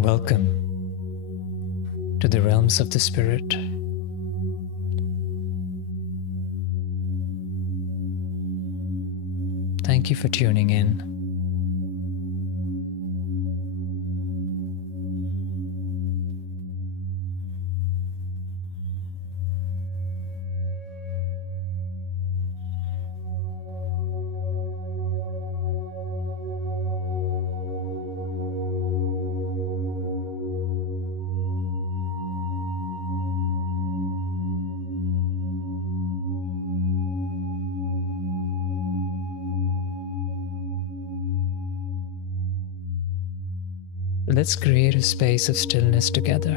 Welcome to the realms of the Spirit. Thank you for tuning in. Let's create a space of stillness together.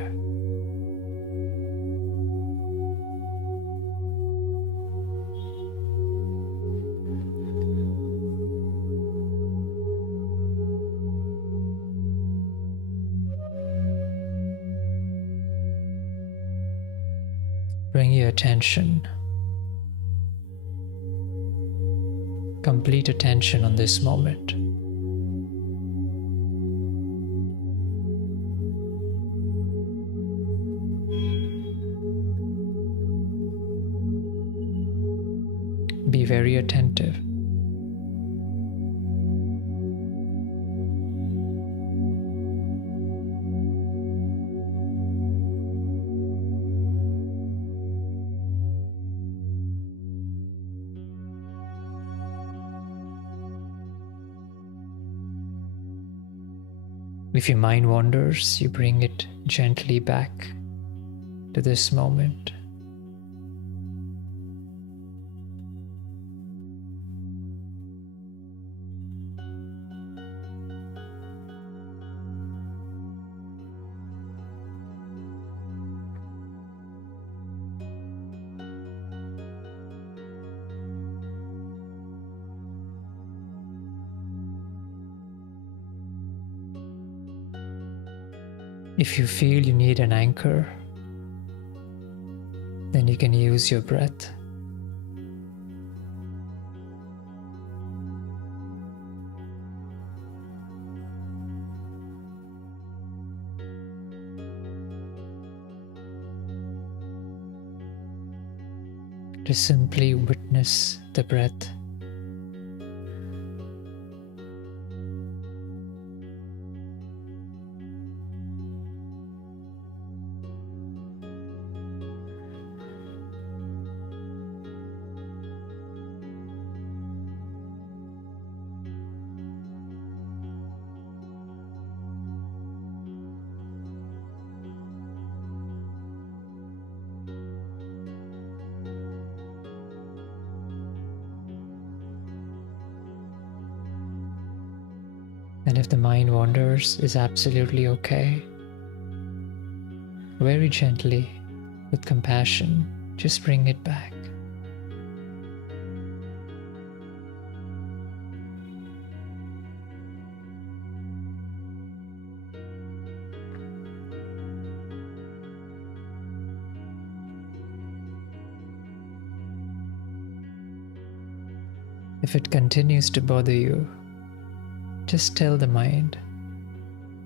Bring your attention, complete attention on this moment. Be very attentive. If your mind wanders, you bring it gently back to this moment. If you feel you need an anchor, then you can use your breath. To simply witness the breath. And if the mind wanders, is absolutely okay. Very gently, with compassion, just bring it back. If it continues to bother you, just tell the mind,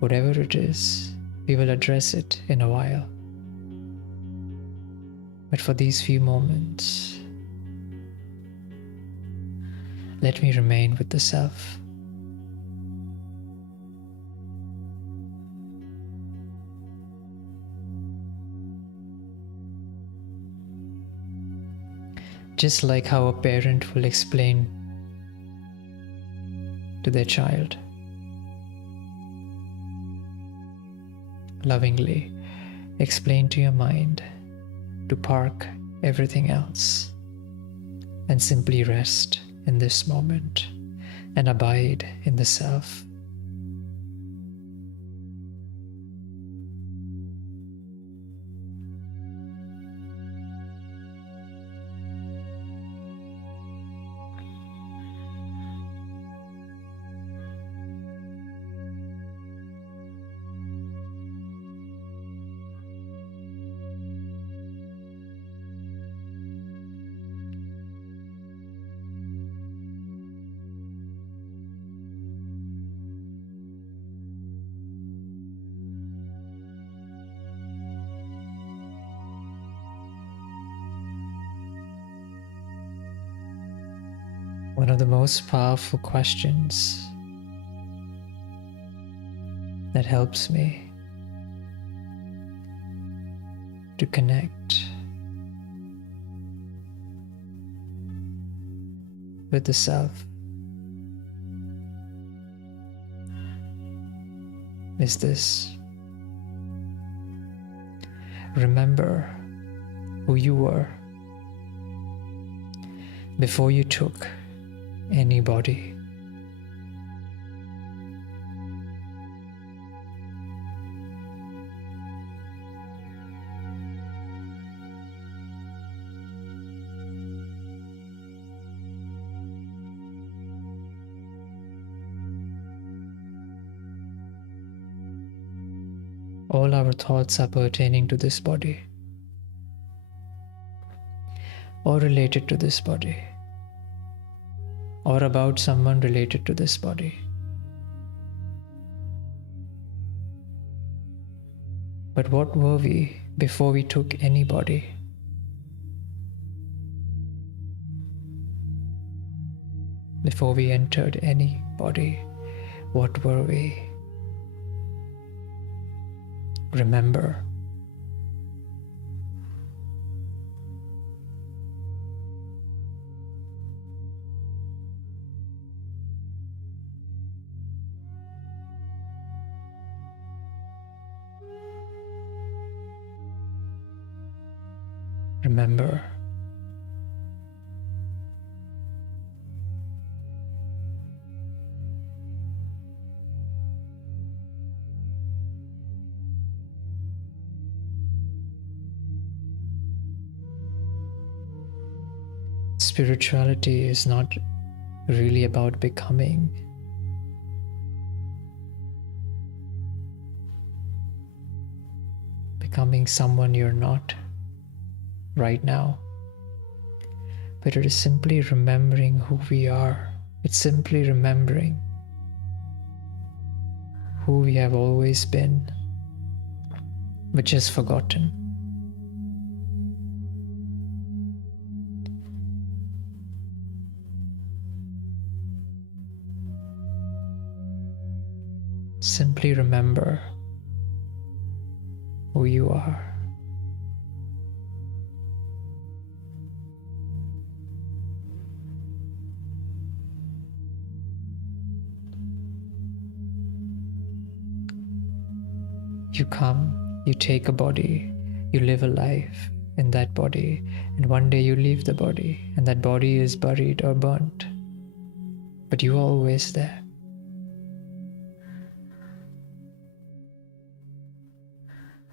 whatever it is, we will address it in a while. But for these few moments, let me remain with the self. Just like how a parent will explain to their child, lovingly explain to your mind to park everything else and simply rest in this moment and abide in the self. One of the most powerful questions that helps me to connect with the self is this: remember who you were before you took any body. All our thoughts are pertaining to this body or related to this body or about someone related to this body. But what were we before we took any body? Before we entered any body, what were we? Remember. Remember. Spirituality is not really about becoming. Becoming someone you're not right now. But it is simply remembering who we are. It's simply remembering who we have always been, which is forgotten. Simply remember who you are. You come, you take a body, you live a life in that body, and one day you leave the body, and that body is buried or burnt. But you are always there.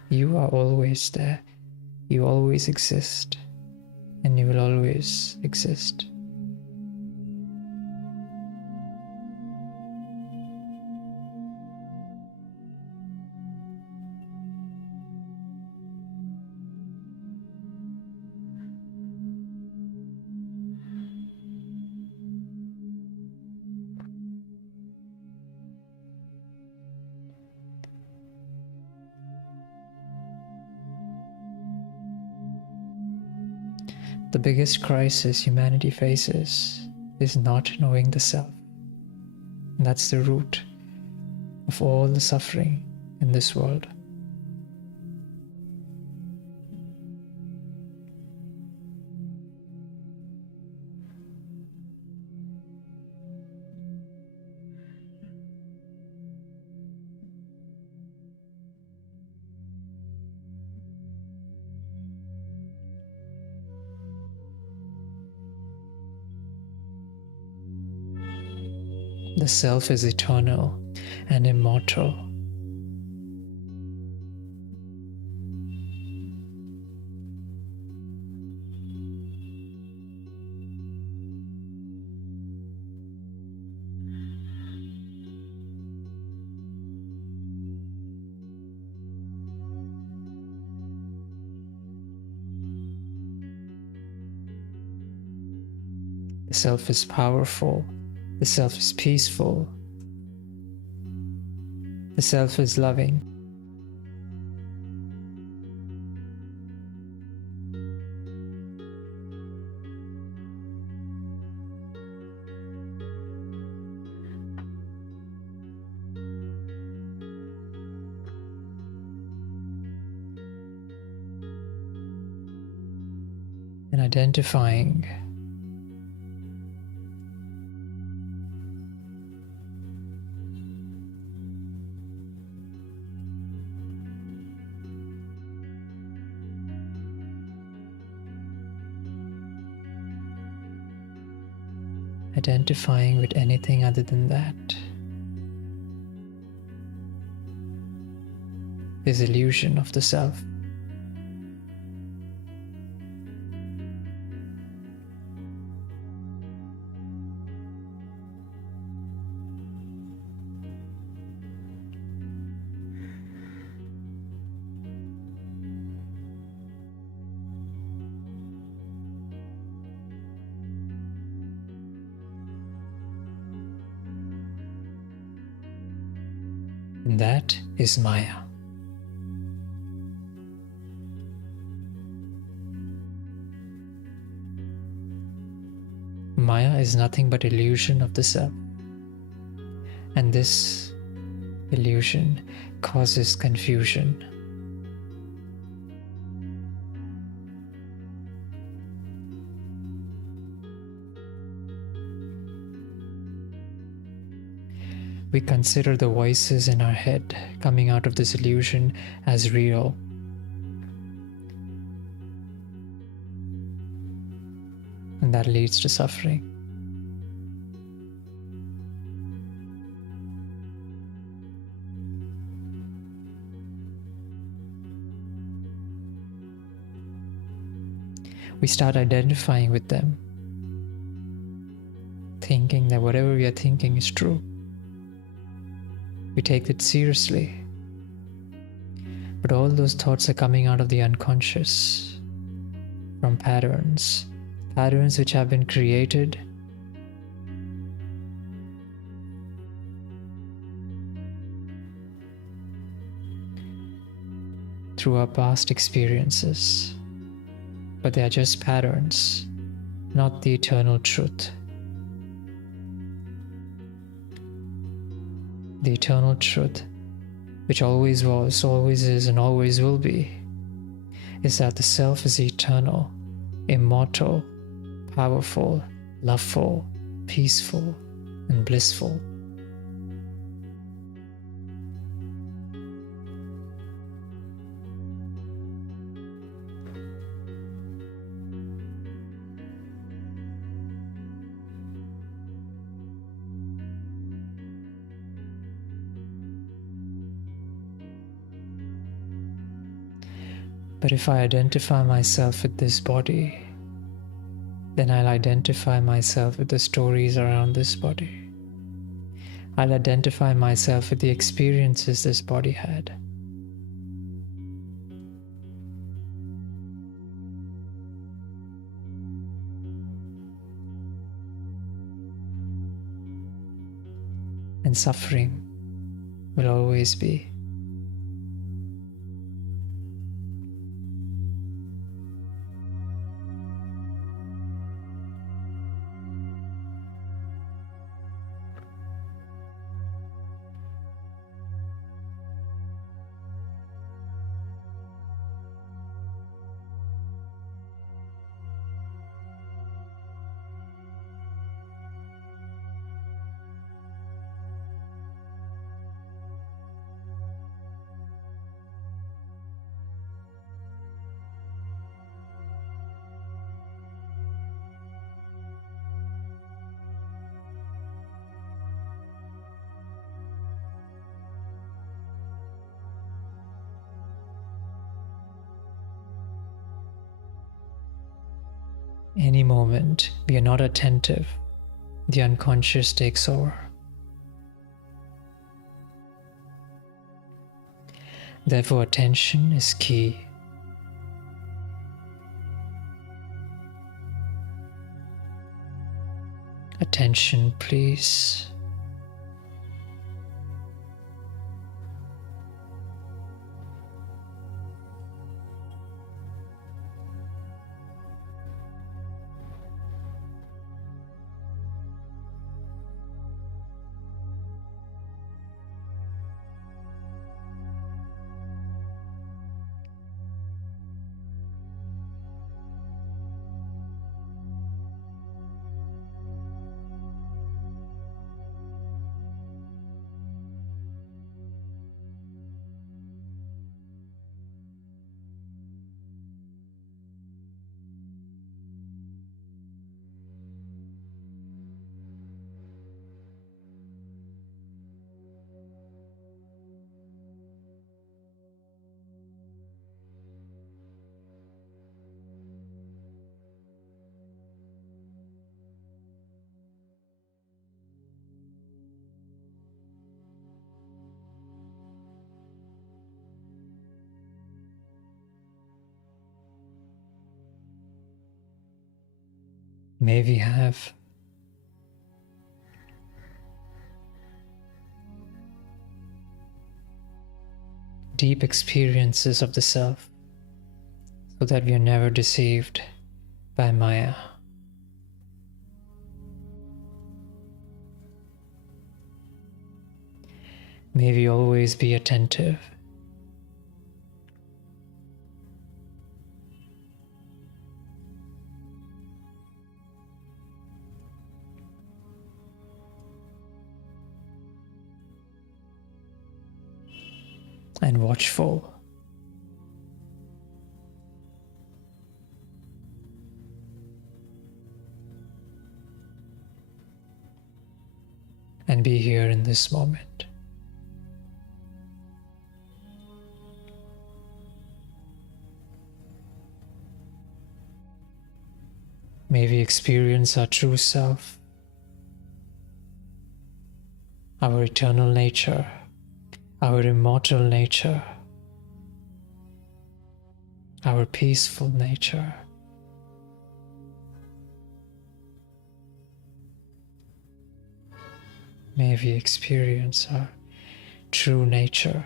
You are always there. You always exist, and you will always exist. The biggest crisis humanity faces is not knowing the self. And that's the root of all the suffering in this world. The self is eternal and immortal. The self is powerful. The self is peaceful. The self is loving. identifying with anything other than that is illusion of the self. And that is Maya. Maya is nothing but illusion of the self. And this illusion causes confusion. We consider the voices in our head coming out of this illusion as real. And that leads to suffering. We start identifying with them, thinking that whatever we are thinking is true. We take it seriously. But all those thoughts are coming out of the unconscious, from patterns which have been created through our past experiences. But they are just patterns, not the eternal truth. The eternal truth, which always was, always is, and always will be, is that the self is eternal, immortal, powerful, loveful, peaceful, and blissful. But if I identify myself with this body, then I'll identify myself with the stories around this body. I'll identify myself with the experiences this body had. And suffering will always be. Any moment we are not attentive, the unconscious takes over. Therefore, attention is key. Attention, please. May we have deep experiences of the self so that we are never deceived by Maya. May we always be attentive and watchful. And be here in this moment. May we experience our true self, our eternal nature, our immortal nature, our peaceful nature. May we experience our true nature.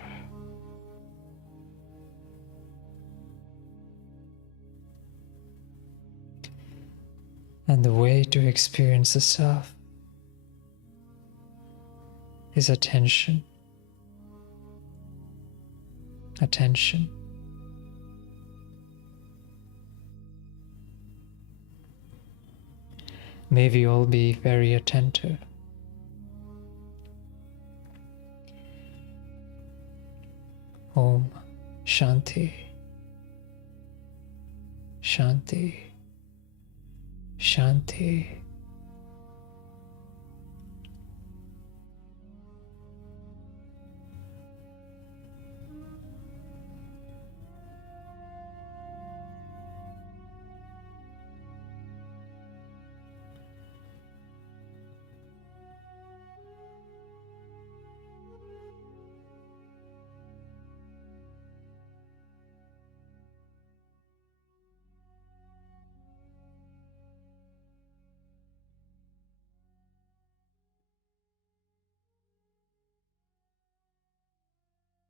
And the way to experience the self is attention. Attention. May we all be very attentive. Om Shanti. Shanti. Shanti.